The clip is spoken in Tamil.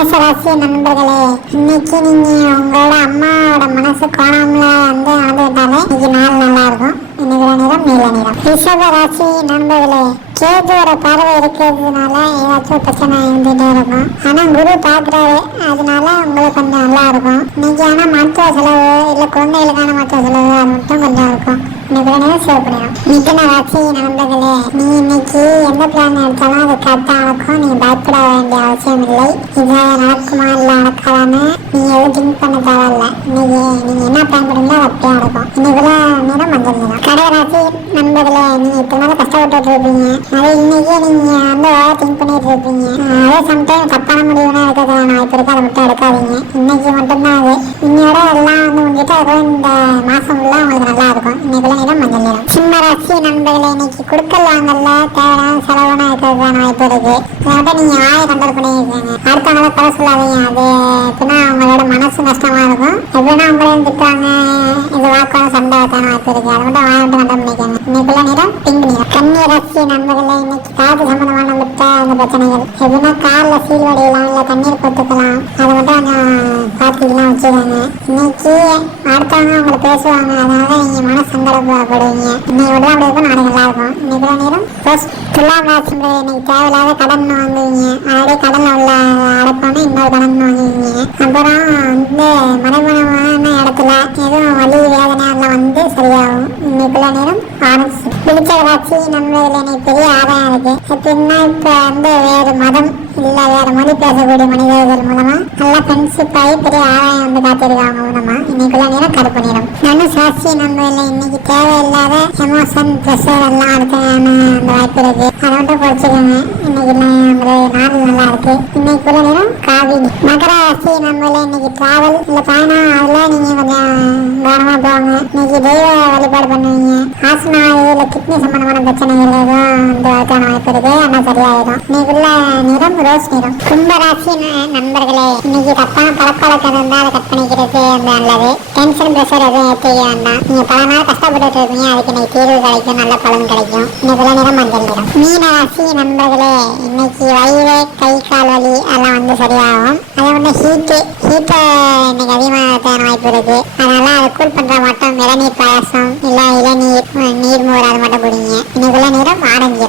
மேசராசி நண்பர்களே இன்னைக்கு நீங்க உங்களோட அம்மாவோட மனசு கோணாமல வந்து நடந்துட்டாலே இன்னைக்கு நாள் நல்லா இருக்கும். இன்னைக்கு நிறம் நீல நிறம். ரிஷப ராசி நண்பர்களே கேதுவோட பார்வை இருக்கிறதுனால ஏதாச்சும் பிரச்சனை இருந்துட்டே இருக்கும். ஆனா குரு பாக்குறாரு அதனால உங்களுக்கு கொஞ்சம் நல்லா இருக்கும். இன்னைக்கு ஆனா மருத்துவ செலவு இல்ல குழந்தைகளுக்கான மருத்துவ செலவு அது மட்டும் கொஞ்சம் இருக்கும். இன்னைக்கு நேரம் சேவ் பண்ணிடும் மிதன ராசி நண்பர்களே நீ எந்த பிளான் எடுத்தாலும் அது கரெக்டாக நடக்கும் நீ பயப்பட வேண்டிய அவசியம் இல்லை இது நடக்குமா இல்லை நடக்காதான்னு நீ எதுவும் திங்க் பண்ண தேவையில்ல இன்னைக்கு நீங்க என்ன பிளான் பண்ணீங்களோ அது அப்படியே நடக்கும் இன்னைக்குள்ள நேரம் மஞ்சள் நிறம் கடகராசி நண்பர்களே நீங்க இத்தனை நாள் கஷ்டப்பட்டு இருப்பீங்க. அதே இன்னைக்கே நீங்க வந்து திங்க் பண்ணிட்டு இருப்பீங்க? அதே சம்டைம் தப்பான முடிவுனா எடுக்கிறதுக்கான இந்த மாசம் உங்களுக்கு நல்லா இருக்கும். இன்னைக்குள்ள நிறம் மஞ்சள் நிறம். சிம்ம ராசி நண்பர்களே இன்னைக்கு கொடுக்கல் வாங்கல தேவையான வாய்ப்பு இருக்கு. நீங்க வாயை கண்ட்ரோல் பண்ணிருக்கீங்க அடுத்தவங்கள குறை சொல்லாதீங்க. அது எப்படின்னா அவங்களோட மனசு கஷ்டமா இருக்கும். எப்படின்னா உங்களையும் இது சண்டை வைக்கான வாய்ப்பு இருக்கு. அதை மட்டும் வாயை மட்டும் கண்ட்ரோல் இன்னைக்குள்ள நிறம் பிங்க் நிறம். கன்னி ராசி நண்பர்களே இன்னைக்கு காது சம்பந்தமான விட்ட அந்த பிரச்சனைகள். எப்படின்னா காலில் சீல் இல்லை தண்ணீர் கொத்துக்கலாம் அதை மட்டும் கொஞ்சம் பார்த்துக்கலாம் வச்சுக்கோங்க இன்னைக்கு அடுத்தவங்க உங்களை பேசுவாங்க. அதனால நீங்க மன சங்கடப்படுவீங்க இன்னைக்கு விட அப்படி இருக்கும் நாளைக்கு நல்லா இருக்கும். இன்னைக்கு நேரம் ப்ளஸ் துலாம் ராசிங்கிறது இன்னைக்கு தேவையில்லாத கடன் வாங்குவீங்க. ஆல்ரெடி கடனில் உள்ள அடைப்பானே இன்னொரு கடன் வாங்குவீங்க. அப்புறம் வந்து மறைமுகமான இடத்துல எதுவும் வலி வேதனை அதெல்லாம் வந்து சரியாகும். இன்னைக்குள்ள நேரம் ஆரம்பிச்சு பிடிச்ச ராசி நம்ம நண்பர்கள் இன்னைக்கு பெரிய இருக்கு எப்படின்னா இப்போ வந்து வேறு மதம் இல்லை வேறு மொழி பேசக்கூடிய மனிதர்கள் மூலமாக நல்லா ஃப்ரெண்ட்ஷிப் ஆகி பெரிய ஆதாயம் வந்து காத்திருக்காங்க மூலமாக இன்னைக்குள்ள நேரம் கருப்பு நிறம் நானும் சாட்சி நம்பவில்லை. இன்னைக்கு தேவையில்லாத எமோஷன் ப்ரெஷர் எல்லாம் அடுத்தான அந்த வாய்ப்பு இருக்கு. அதை மட்டும் குறைச்சிக்கோங்க. இன்னைக்கு நாள் நல்லா இருக்கு. இன்னைக்குள்ள நேரம் காவி மகர ராசி நண்பர்கள் இன்னைக்கு டிராவல் இல்லை பயணம். அதெல்லாம் நீங்கள் கொஞ்சம் கவனமாக போவாங்க இன்னைக்கு தெய்வ வழிபாடு பண்ணுவீங்க. ஆஸ்மா இல்லை கிட்னி சம்பந்தமான பிரச்சனைகள் எதுவும் இந்த அதுக்கான வாய்ப்பு இருக்கு ஆனால் சரியாயிடும். இன்னைக்குள்ள நிறம் ரோஸ் நிறம். கும்பராசி நண்பர்களே இன்னைக்கு தப்பான பழப்பழக்கம் இருந்தால் அதை கட் பண்ணிக்கிறது வந்து நல்லது. டென்ஷன் ப்ரெஷர் எதுவும் ஏற்றிக்க வேண்டாம். நீங்க பல நாள் கஷ்டப்பட்டு இருக்கீங்க. அதுக்கு இன்னைக்கு தீர்வு கிடைக்கும். நல்ல பலன் கிடைக்கும். இன்னைக்குள்ள நிறம் மஞ்சள் நிறம். மீன ராசி நண்பர்களே இன்னைக்கு வயிறு கை கால் வலி அதெல்லாம் வந்து சரியாகும். அதை வந்து ஹீட்டு ஹீட்டை இன்னைக்கு அதிகமாக வாய்ப்பு இருக்கு. அதனால அதை கூல் பண்ற மட்டும் இளநீர் பாயாசம் இல்ல இளநீர் நீர் மோர் அது மட்டும் குடிங்க. இன்னைக்குள்ள நிறம் ஆரஞ்சு